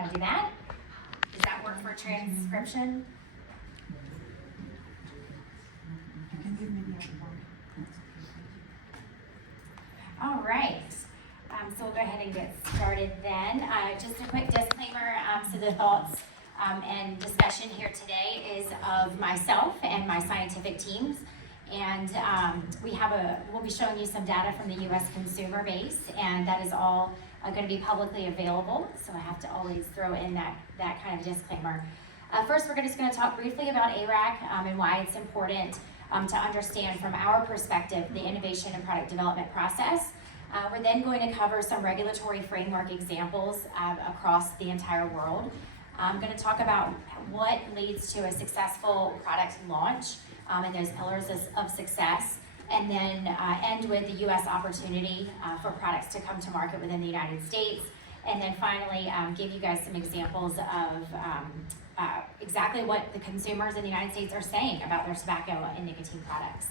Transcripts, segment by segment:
Can I do that? Does that work for transcription? All right. So we'll go ahead and get started then. Just a quick disclaimer, so the thoughts and discussion here today is of myself and my scientific teams. And we'll be showing you some data from the US consumer base, and that is all going to be publicly available. So I have to always throw in that kind of disclaimer. First, we're just going to talk briefly about ARAC and why it's important to understand from our perspective the innovation and product development process. We're then going to cover some regulatory framework examples across the entire world. I'm going to talk about what leads to a successful product launch and those pillars of success, and then end with the U.S. opportunity for products to come to market within the United States, and then finally give you guys some examples of exactly what the consumers in the United States are saying about their tobacco and nicotine products.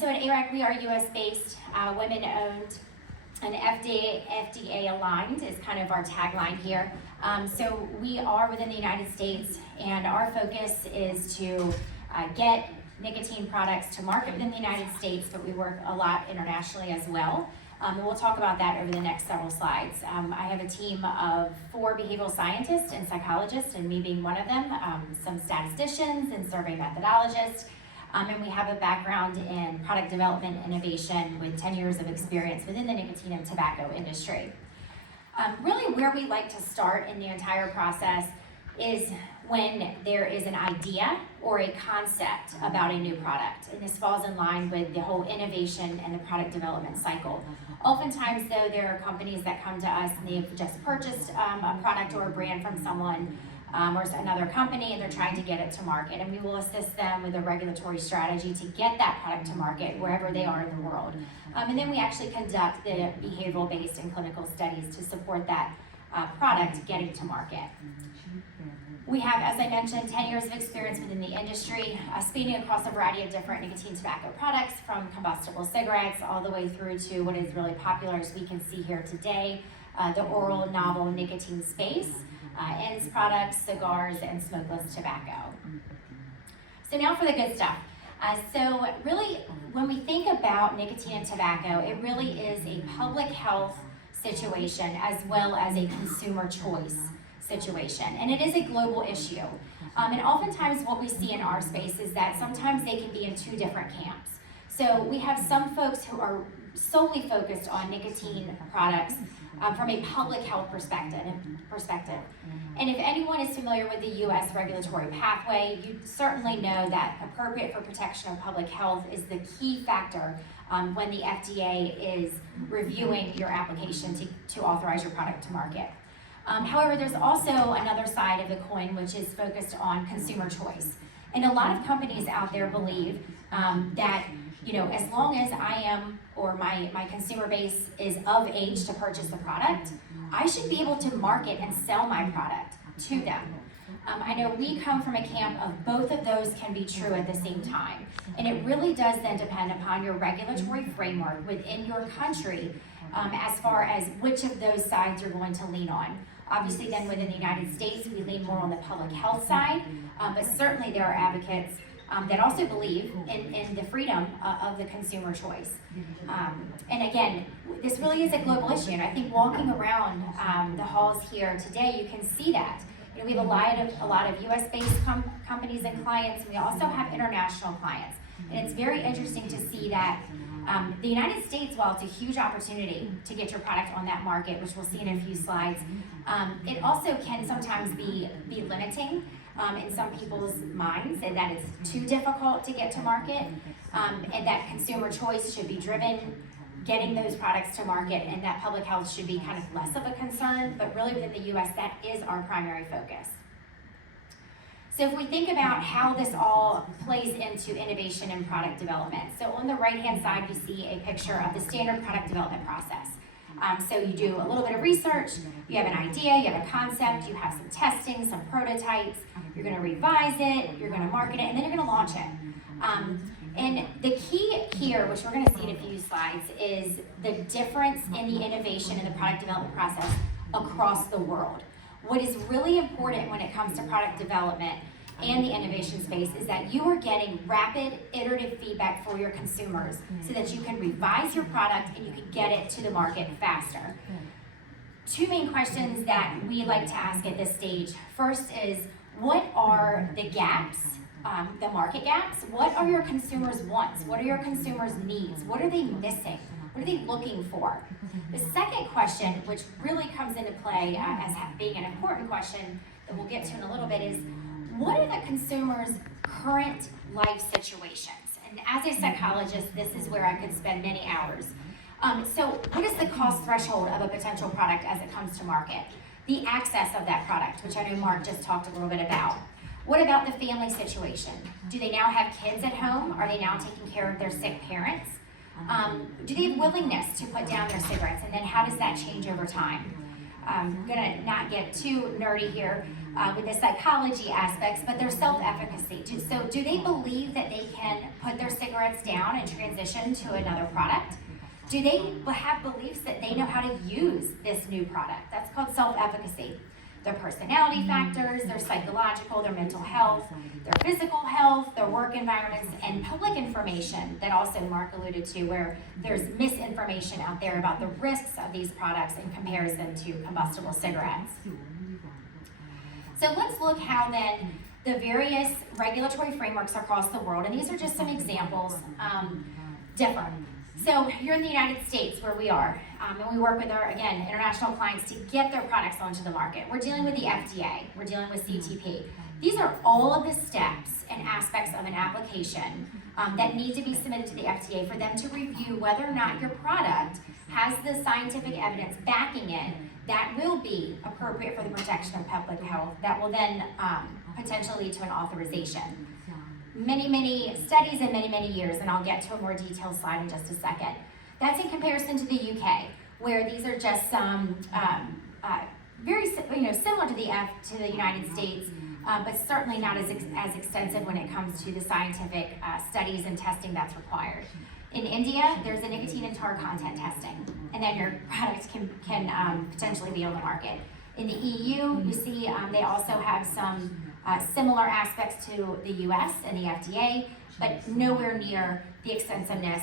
So at ARAC, we are U.S.-based, women-owned, and FDA aligned is kind of our tagline here. So we are within the United States, and our focus is to get nicotine products to market within the United States, but we work a lot internationally as well. And we'll talk about that over the next several slides. I have a team of 4 behavioral scientists and psychologists, and me being one of them, some statisticians and survey methodologists. And we have a background in product development innovation with 10 years of experience within the nicotine and tobacco industry. Really where we like to start in the entire process is when there is an idea or a concept about a new product. And this falls in line with the whole innovation and the product development cycle. Oftentimes though, there are companies that come to us and they've just purchased a product or a brand from someone or another company, and they're trying to get it to market. And we will assist them with a regulatory strategy to get that product to market wherever they are in the world. And then we actually conduct the behavioral-based and clinical studies to support that product getting to market. We have, as I mentioned, 10 years of experience within the industry, spanning across a variety of different nicotine tobacco products, from combustible cigarettes all the way through to what is really popular, as we can see here today, the oral novel nicotine space, ends products, cigars, and smokeless tobacco. So now for the good stuff. So really, when we think about nicotine and tobacco, it really is a public health situation as well as a consumer choice situation, and it is a global issue. And oftentimes what we see in our space is that sometimes they can be in 2 different camps. So we have some folks who are solely focused on nicotine products from a public health perspective. And if anyone is familiar with the U.S. regulatory pathway, you certainly know that appropriate for protection of public health is the key factor when the FDA is reviewing your application to authorize your product to market. However, there's also another side of the coin, which is focused on consumer choice. And a lot of companies out there believe that, as long as I am, or my consumer base is of age to purchase the product, I should be able to market and sell my product to them. I know we come from a camp of both of those can be true at the same time. And it really does then depend upon your regulatory framework within your country as far as which of those sides you're going to lean on. Obviously then within the United States, we lean more on the public health side, but certainly there are advocates that also believe in the freedom of the consumer choice. And again, this really is a global issue, and I think walking around the halls here today, you can see that. We have a lot of US-based companies and clients, and we also have international clients. And it's very interesting to see that the United States, while it's a huge opportunity to get your product on that market, which we'll see in a few slides, it also can sometimes be limiting in some people's minds, and that it's too difficult to get to market, and that consumer choice should be driven getting those products to market, and that public health should be kind of less of a concern, but really within the US, that is our primary focus. So if we think about how this all plays into innovation and product development, so on the right-hand side, you see a picture of the standard product development process. So you do a little bit of research, you have an idea, you have a concept, you have some testing, some prototypes, you're gonna revise it, you're gonna market it, and then you're gonna launch it. And the key here, which we're going to see in a few slides, is the difference in the innovation and the product development process across the world. what is really important when it comes to product development and the innovation space is that you are getting rapid, iterative feedback for your consumers so that you can revise your product and you can get it to the market faster. Two main questions that we like to ask at this stage. First is, what are the gaps, the market gaps? What are your consumers' wants? What are your consumers' needs? What are they missing? What are they looking for? The second question, which really comes into play as being an important question that we'll get to in a little bit, is what are the consumers' current life situations? And as a psychologist, this is where I could spend many hours. So what is the cost threshold of a potential product as it comes to market? The access of that product, which I know Mark just talked a little bit about. What about the family situation? Do they now have kids at home? Are they now taking care of their sick parents? Do they have willingness to put down their cigarettes? And then how does that change over time? I'm gonna not get too nerdy here with the psychology aspects, but their self-efficacy. So do they believe that they can put their cigarettes down and transition to another product? Do they have beliefs that they know how to use this new product? That's called self-efficacy. Their personality factors, their psychological, their mental health, their physical health, their work environments, and public information that also Mark alluded to, where there's misinformation out there about the risks of these products in comparison to combustible cigarettes. So let's look how then the various regulatory frameworks across the world, and these are just some examples, differ. So here in the United States, where we are, and we work with our, again, international clients to get their products onto the market. We're dealing with the FDA, we're dealing with CTP. These are all of the steps and aspects of an application that need to be submitted to the FDA for them to review whether or not your product has the scientific evidence backing it that will be appropriate for the protection of public health, that will then potentially lead to an authorization. Many studies and many years, and I'll get to a more detailed slide in just a second. That's in comparison to the UK, where these are just some very similar to the United States, but certainly not as extensive when it comes to the scientific studies and testing that's required. In India, there's a nicotine and tar content testing, and then your product can potentially be on the market. In the EU, you see they also have some similar aspects to the US and the FDA, but nowhere near the extensiveness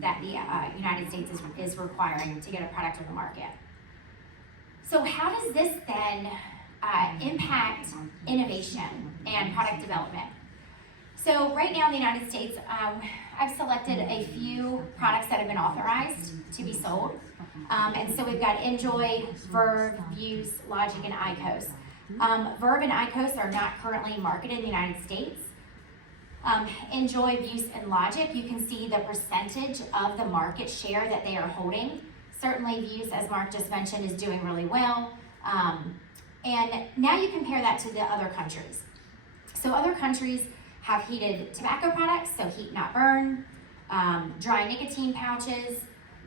that the United States is requiring to get a product on the market. So how does this then impact innovation and product development? So right now in the United States, I've selected a few products that have been authorized to be sold. And so we've got Enjoy, Verve, Vuse, Logic, and IQOS. Verve and IQOS are not currently marketed in the United States. Enjoy, Vuse, and Logic, you can see the percentage of the market share that they are holding. Certainly Vuse, as Mark just mentioned, is doing really well. And now you compare that to the other countries. So other countries have heated tobacco products, so heat not burn, dry nicotine pouches,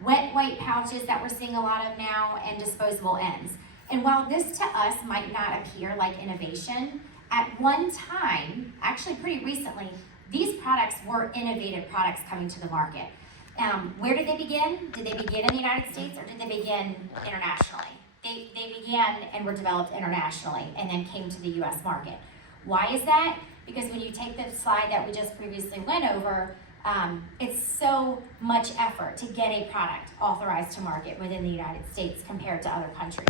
wet white pouches that we're seeing a lot of now, and disposable ends. And while this to us might not appear like innovation, at one time, actually pretty recently, these products were innovative products coming to the market. Where did they begin? Did they begin in the United States or did they begin internationally? They began and were developed internationally and then came to the US market. Why is that? Because when you take the slide that we just previously went over, it's so much effort to get a product authorized to market within the United States compared to other countries.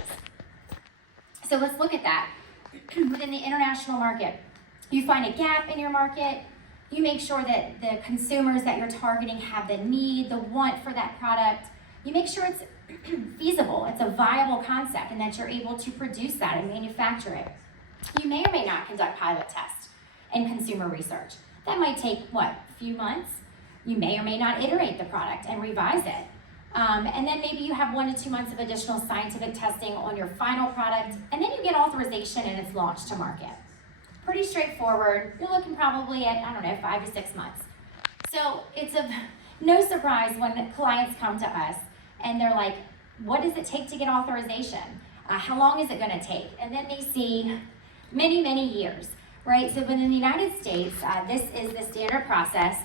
So let's look at that. Within the international market, you find a gap in your market, you make sure that the consumers that you're targeting have the need, the want for that product. You make sure it's feasible, it's a viable concept, and that you're able to produce that and manufacture it. You may or may not conduct pilot tests and consumer research. That might take, a few months? You may or may not iterate the product and revise it. And then maybe you have 1 to 2 months of additional scientific testing on your final product, and then you get authorization and it's launched to market. Pretty straightforward. You're looking probably at, 5 to 6 months. So it's no surprise when clients come to us and they're like, what does it take to get authorization? How long is it gonna take? And then they see many years, right? So within the United States, this is the standard process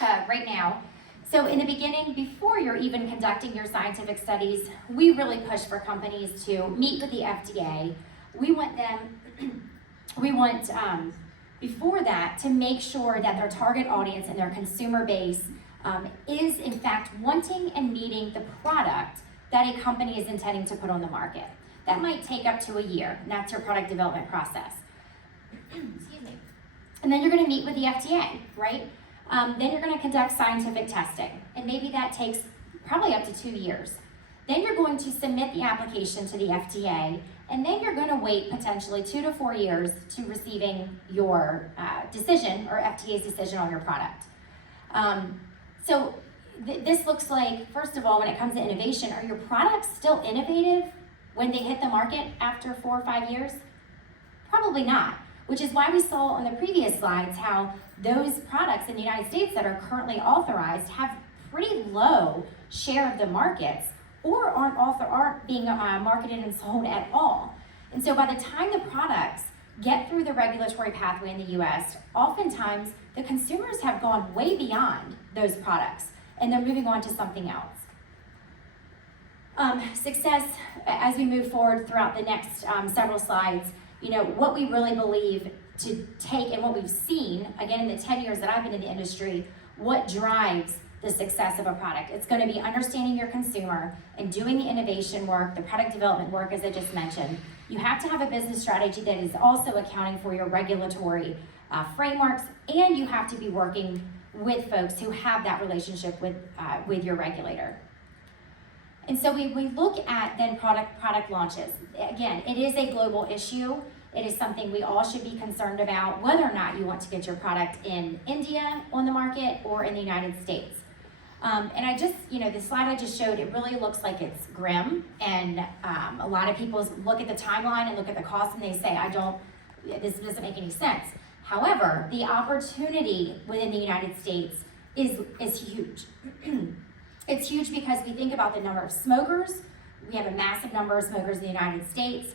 right now. So in the beginning, before you're even conducting your scientific studies, we really push for companies to meet with the FDA, we want them, before that, to make sure that their target audience and their consumer base is in fact wanting and needing the product that a company is intending to put on the market. That might take up to a year, and that's your product development process. Excuse me. And then you're gonna meet with the FDA, right? Then you're gonna conduct scientific testing, and maybe that takes probably up to 2 years. Then you're going to submit the application to the FDA, and then you're gonna wait potentially 2 to 4 years to receiving your decision, or FDA's decision on your product. This looks like, first of all, when it comes to innovation, are your products still innovative when they hit the market after 4 or 5 years? Probably not, which is why we saw on the previous slides how those products in the United States that are currently authorized have pretty low share of the markets, or aren't being marketed and sold at all. And so by the time the products get through the regulatory pathway in the US, oftentimes the consumers have gone way beyond those products and they're moving on to something else. Success, as we move forward throughout the next several slides, what we really believe to take and what we've seen, again, in the 10 years that I've been in the industry, what drives the success of a product. It's going to be understanding your consumer and doing the innovation work, the product development work, as I just mentioned. You have to have a business strategy that is also accounting for your regulatory frameworks, and you have to be working with folks who have that relationship with your regulator. And so we look at then product launches. Again, it is a global issue. It is something we all should be concerned about, whether or not you want to get your product in India on the market or in the United States. And I just, the slide I just showed, it really looks like it's grim, and a lot of people look at the timeline and look at the cost and they say, this doesn't make any sense. However, the opportunity within the United States is huge. It's huge because we think about the number of smokers. We have a massive number of smokers in the United States.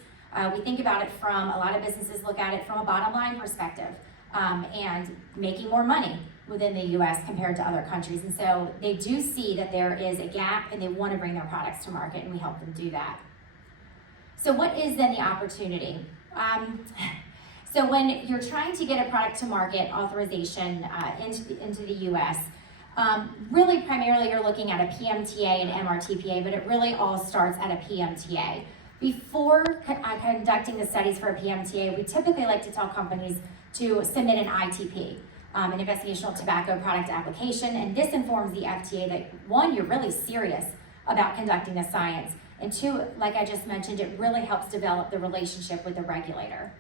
We think about it from, a lot of businesses look at it from a bottom line perspective, and making more money within the US compared to other countries. And so they do see that there is a gap and they want to bring their products to market, and we help them do that. So what is then the opportunity? So when you're trying to get a product to market authorization into the US, really primarily you're looking at a PMTA and MRTPA, but it really all starts at a PMTA. Before conducting the studies for a PMTA, we typically like to tell companies to submit an ITP, an investigational tobacco product application, and this informs the FDA that, one, you're really serious about conducting the science, and two, like I just mentioned, it really helps develop the relationship with the regulator.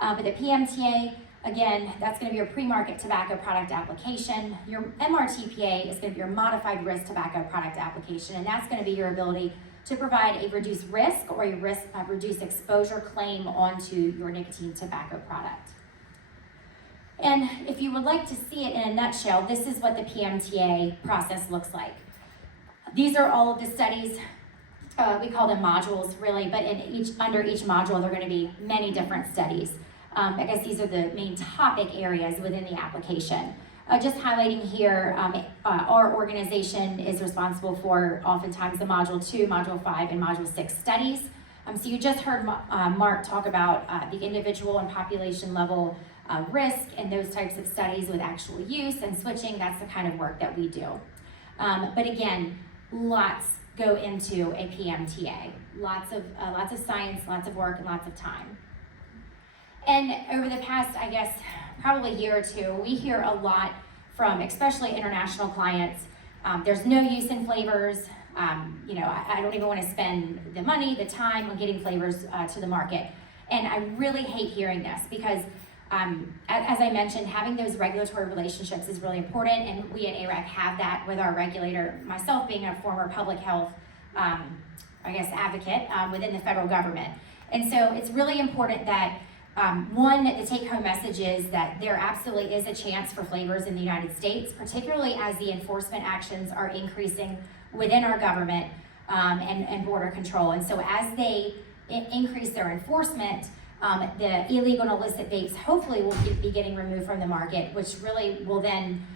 But the PMTA, again, that's going to be your pre-market tobacco product application. Your MRTPA is going to be your modified risk tobacco product application, and that's going to be your ability to provide a reduced risk or a reduced exposure claim onto your nicotine tobacco product. And if you would like to see it in a nutshell, this is what the PMTA process looks like. These are all of the studies. We call them modules, really, but under each module, there are going to be many different studies. I guess these are the main topic areas within the application. Just highlighting here, our organization is responsible for oftentimes the Module 2, Module 5, and Module 6 studies. So you just heard Mark talk about the individual and population level risk and those types of studies with actual use and switching. That's the kind of work that we do. But again, lots go into a PMTA. Lots of science, lots of work, and lots of time. And over the past, I guess, probably year or two, we hear a lot from, especially international clients, there's no use in flavors. I don't even want to spend the money, the time on getting flavors to the market. And I really hate hearing this because, as I mentioned, having those regulatory relationships is really important, and we at ARAC have that with our regulator, myself being a former public health, advocate within the federal government. And so it's really important that one, the take-home message is that there absolutely is a chance for flavors in the United States, particularly as the enforcement actions are increasing within our government and border control. And so as they increase their enforcement, the illegal and illicit vapes hopefully will be getting removed from the market, which really will then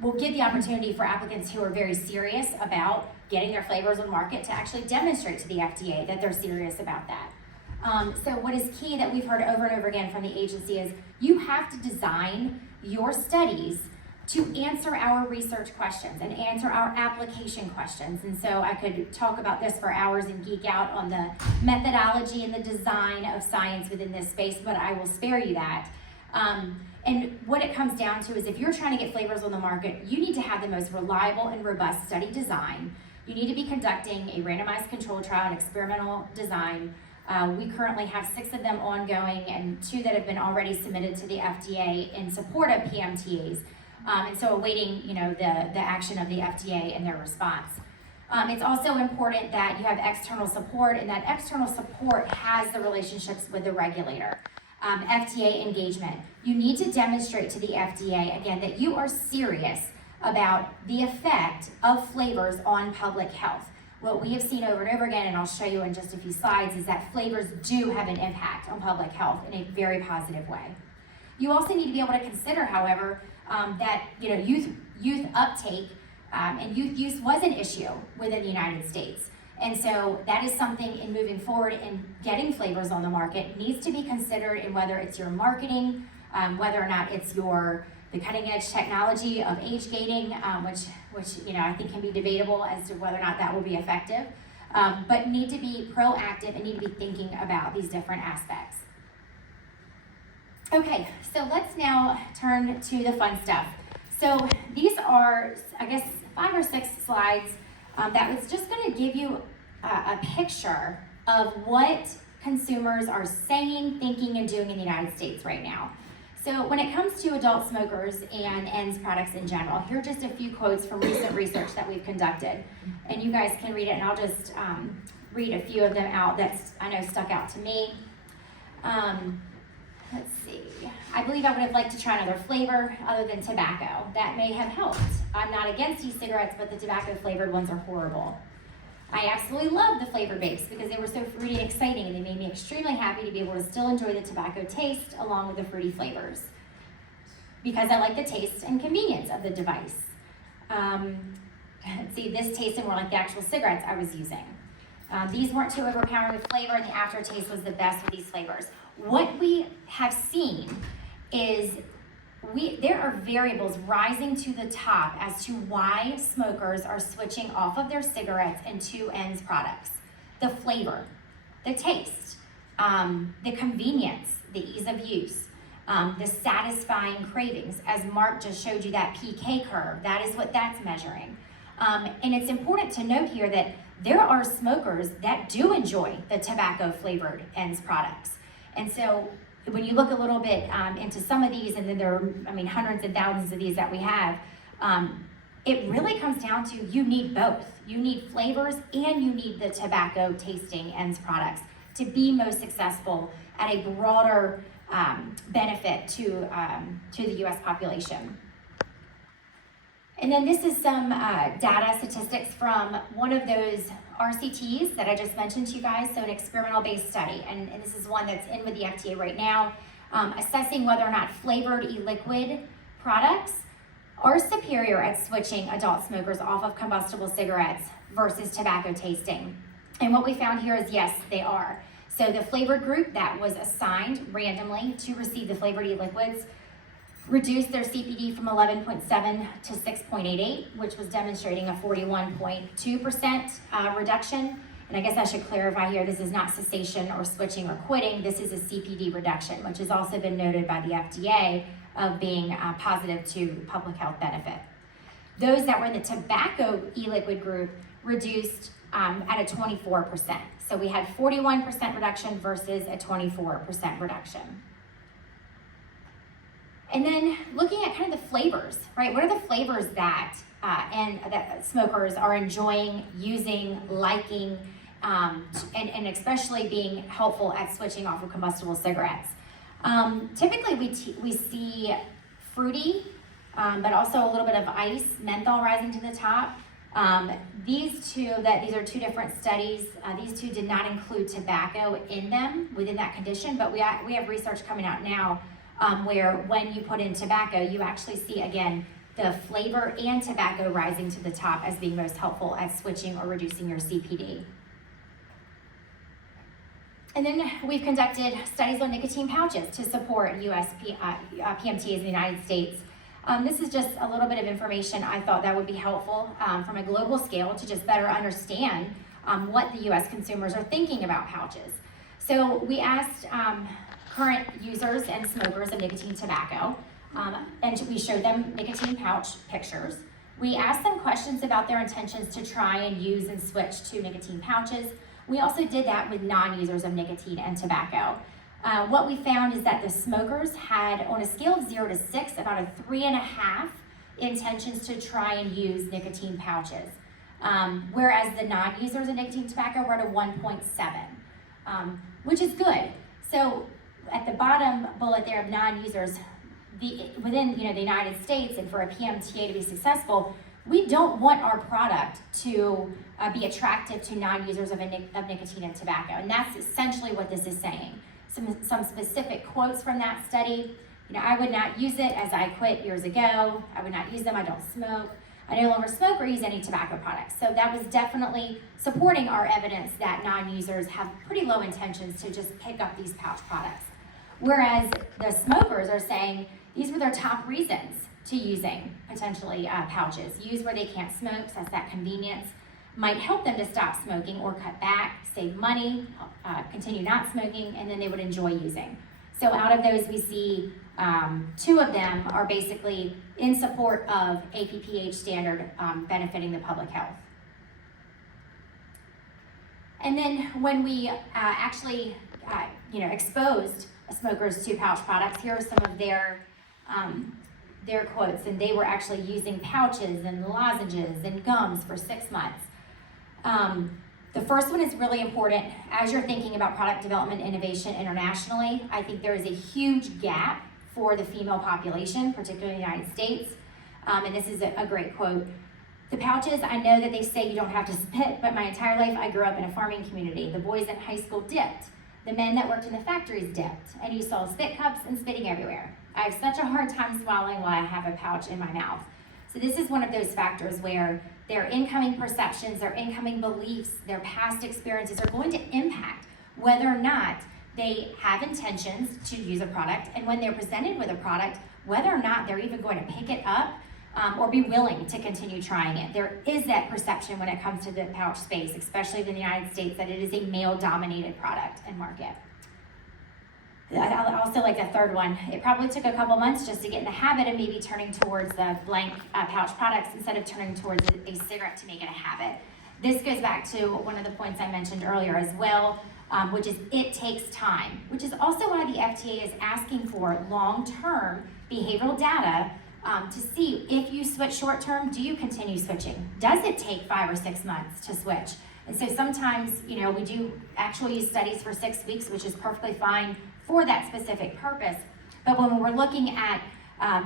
will give the opportunity for applicants who are very serious about getting their flavors on the market to actually demonstrate to the FDA that they're serious about that. So what is key that we've heard over and over again from the agency is you have to design your studies to answer our research questions and answer our application questions. And so I could talk about this for hours and geek out on the methodology and the design of science within this space, but I will spare you that. And what it comes down to is if you're trying to get flavors on the market, you need to have the most reliable and robust study design. You need to be conducting a randomized controlled trial and experimental design. We currently have 6 of them ongoing and 2 that have been already submitted to the FDA in support of PMTAs. And so awaiting, the action of the FDA and their response. It's also important that you have external support, and that external support has the relationships with the regulator. FDA engagement. You need to demonstrate to the FDA, again, that you are serious about the effect of flavors on public health. What we have seen over and over again, and I'll show you in just a few slides, is that flavors do have an impact on public health in a very positive way. You also need to be able to consider, however, that youth uptake and youth use was an issue within the United States. And so that is something in moving forward in getting flavors on the market needs to be considered in whether it's your marketing, whether or not it's the cutting edge technology of age gating, which I think can be debatable as to whether or not that will be effective, but need to be proactive and need to be thinking about these different aspects. Okay, so let's now turn to the fun stuff. So these are, I guess, 5 or 6 slides that was just going to give you a picture of what consumers are saying, thinking, and doing in the United States right now. So when it comes to adult smokers and ENDS products in general, here are just a few quotes from recent research that we've conducted. And you guys can read it, and I'll just read a few of them out that I know stuck out to me. Let's see. I believe I would have liked to try another flavor other than tobacco. That may have helped. I'm not against e-cigarettes, but the tobacco flavored ones are horrible. I absolutely love the flavored vapes because they were so fruity and exciting, and they made me extremely happy to be able to still enjoy the tobacco taste along with the fruity flavors because I like the taste and convenience of the device. Let's see, this tasted more like the actual cigarettes I was using. These weren't too overpowering with flavor, and the aftertaste was the best with these flavors. What we have seen is there are variables rising to the top as to why smokers are switching off of their cigarettes and to ENDS products. The flavor, the taste, the convenience, the ease of use, the satisfying cravings. As Mark just showed you that PK curve, that is what that's measuring. And it's important to note here that there are smokers that do enjoy the tobacco flavored ENDS products. And so when you look a little bit into some of these, and then there are, hundreds and thousands of these that we have, it really comes down to you need both. You need flavors and you need the tobacco tasting ENDS products to be most successful at a broader benefit to the U.S. population. And then this is some data statistics from one of those RCTs that I just mentioned to you guys, so an experimental-based study, and this is one that's in with the FDA right now, assessing whether or not flavored e-liquid products are superior at switching adult smokers off of combustible cigarettes versus tobacco tasting. And what we found here is yes, they are. So the flavored group that was assigned randomly to receive the flavored e-liquids reduced their CPD from 11.7 to 6.88, which was demonstrating a 41.2% reduction. And I guess I should clarify here, this is not cessation or switching or quitting. This is a CPD reduction, which has also been noted by the FDA of being positive to public health benefit. Those that were in the tobacco e-liquid group reduced at a 24%. So we had 41% reduction versus a 24% reduction. And then looking at kind of the flavors, right? What are the flavors that that smokers are enjoying, using, liking, and especially being helpful at switching off of combustible cigarettes? Typically, we see fruity, but also a little bit of ice, menthol rising to the top. These are 2 different studies. These 2 did not include tobacco in them within that condition, but we have research coming out now where when you put in tobacco, you actually see, again, the flavor and tobacco rising to the top as being most helpful at switching or reducing your CPD. And then we've conducted studies on nicotine pouches to support PMTs in the United States. This is just a little bit of information I thought that would be helpful from a global scale to just better understand what the US consumers are thinking about pouches. So we asked current users and smokers of nicotine tobacco, and we showed them nicotine pouch pictures. We asked them questions about their intentions to try and use and switch to nicotine pouches. We also did that with non-users of nicotine and tobacco. What we found is that the smokers had, on a scale of 0 to 6, about a 3.5 intentions to try and use nicotine pouches, whereas the non-users of nicotine tobacco were at a 1.7, which is good. So at the bottom bullet there of non-users, within the United States, and for a PMTA to be successful, we don't want our product to be attractive to non-users of nicotine and tobacco, and that's essentially what this is saying. Some specific quotes from that study. I would not use it as I quit years ago. I would not use them. I don't smoke. I no longer smoke or use any tobacco products. So that was definitely supporting our evidence that non-users have pretty low intentions to just pick up these pouch products. Whereas the smokers are saying these were their top reasons to using potentially pouches. Use where they can't smoke, so that's that convenience. Might help them to stop smoking or cut back, save money, continue not smoking, and then they would enjoy using. So out of those, we see 2 of them are basically in support of APPH standard benefiting the public health. And then when we actually exposed smokers to pouch products, here are some of their quotes, and they were actually using pouches and lozenges and gums for 6 months. The first one is really important. As you're thinking about product development innovation internationally, I think there is a huge gap for the female population, particularly in the United States. And this is a great quote. The pouches, I know that they say you don't have to spit, but my entire life I grew up in a farming community. The boys in high school dipped. The men that worked in the factories dipped. And you saw spit cups and spitting everywhere. I have such a hard time swallowing while I have a pouch in my mouth. So this is one of those factors where their incoming perceptions, their incoming beliefs, their past experiences are going to impact whether or not they have intentions to use a product, and when they're presented with a product, whether or not they're even going to pick it up or be willing to continue trying it. There is that perception when it comes to the pouch space, especially in the United States, that it is a male-dominated product and market. I also like the third one. It probably took a couple months just to get in the habit of maybe turning towards the blank pouch products instead of turning towards a cigarette to make it a habit. This goes back to one of the points I mentioned earlier as well, which is it takes time, which is also why the FDA is asking for long-term behavioral data to see if you switch short-term, do you continue switching? Does it take 5 or 6 months to switch? And so sometimes, we do actually use studies for 6 weeks, which is perfectly fine for that specific purpose. But when we're looking at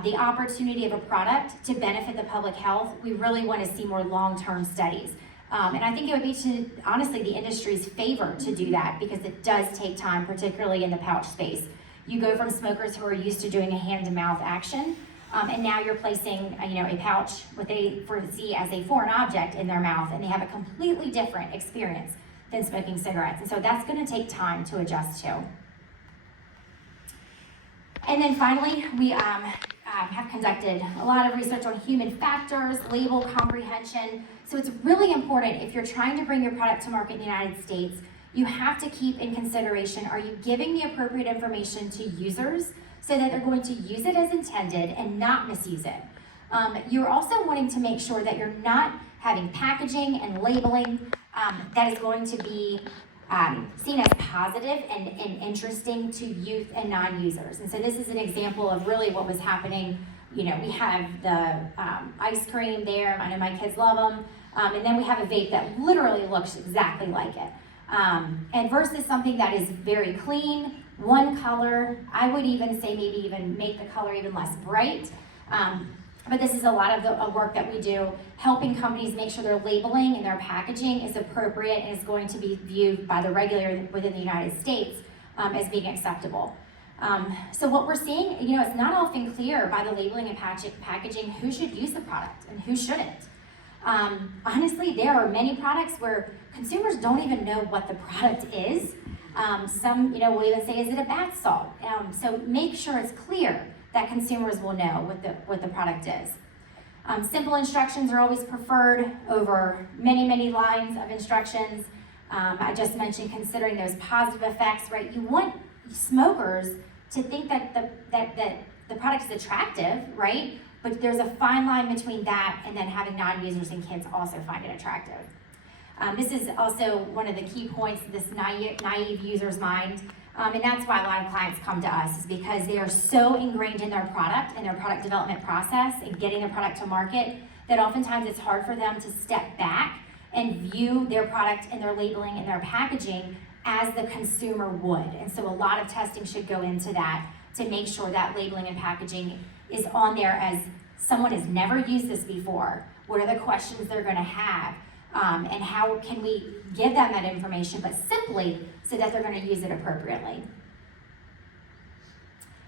the opportunity of a product to benefit the public health, we really want to see more long-term studies. And I think it would be to, honestly, the industry's favor to do that because it does take time, particularly in the pouch space. You go from smokers who are used to doing a hand-to-mouth action, and now you're placing a pouch, what they foresee as a foreign object in their mouth, and they have a completely different experience than smoking cigarettes. And so that's going to take time to adjust to. And then finally, we have conducted a lot of research on human factors, label comprehension. So it's really important if you're trying to bring your product to market in the United States, you have to keep in consideration, are you giving the appropriate information to users so that they're going to use it as intended and not misuse it? You're also wanting to make sure that you're not having packaging and labeling that is going to be seen as positive and interesting to youth and non-users. And so this is an example of really what was happening. We have the ice cream there. I know my kids love them. And then we have a vape that literally looks exactly like it. And versus something that is very clean, one color. I would even say maybe even make the color even less bright. But this is a lot of the work that we do, helping companies make sure their labeling and their packaging is appropriate and is going to be viewed by the regulator within the United States as being acceptable. So what we're seeing, it's not often clear by the labeling and packaging who should use the product and who shouldn't. Honestly, there are many products where consumers don't even know what the product is. Some, will even say, is it a bath salt? So make sure it's clear that consumers will know what the product is. Simple instructions are always preferred over many lines of instructions. I just mentioned considering those positive effects, right? You want smokers to think that the product is attractive, right? But there's a fine line between that and then having non-users and kids also find it attractive. This is also one of the key points of this naive user's mind. And that's why a lot of clients come to us, is because they are so ingrained in their product and their product development process and getting their product to market that oftentimes it's hard for them to step back and view their product and their labeling and their packaging as the consumer would. And so a lot of testing should go into that to make sure that labeling and packaging is on there as someone has never used this before. What are the questions they're gonna have? And how can we give them that information, but simply so that they're going to use it appropriately.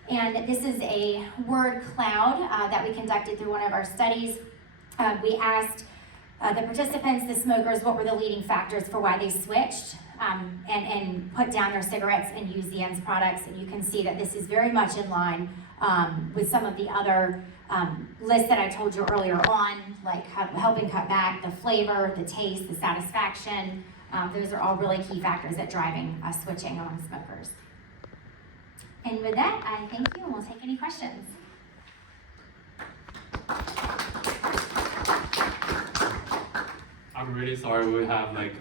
And this is a word cloud that we conducted through one of our studies. We asked the participants, the smokers, what were the leading factors for why they switched and put down their cigarettes and used the ENDS products. And you can see that this is very much in line with some of the other lists that I told you earlier on, like helping cut back, the flavor, the taste, the satisfaction. Those are all really key factors at driving switching among smokers. And with that, I thank you, and we'll take any questions. I'm really sorry we have like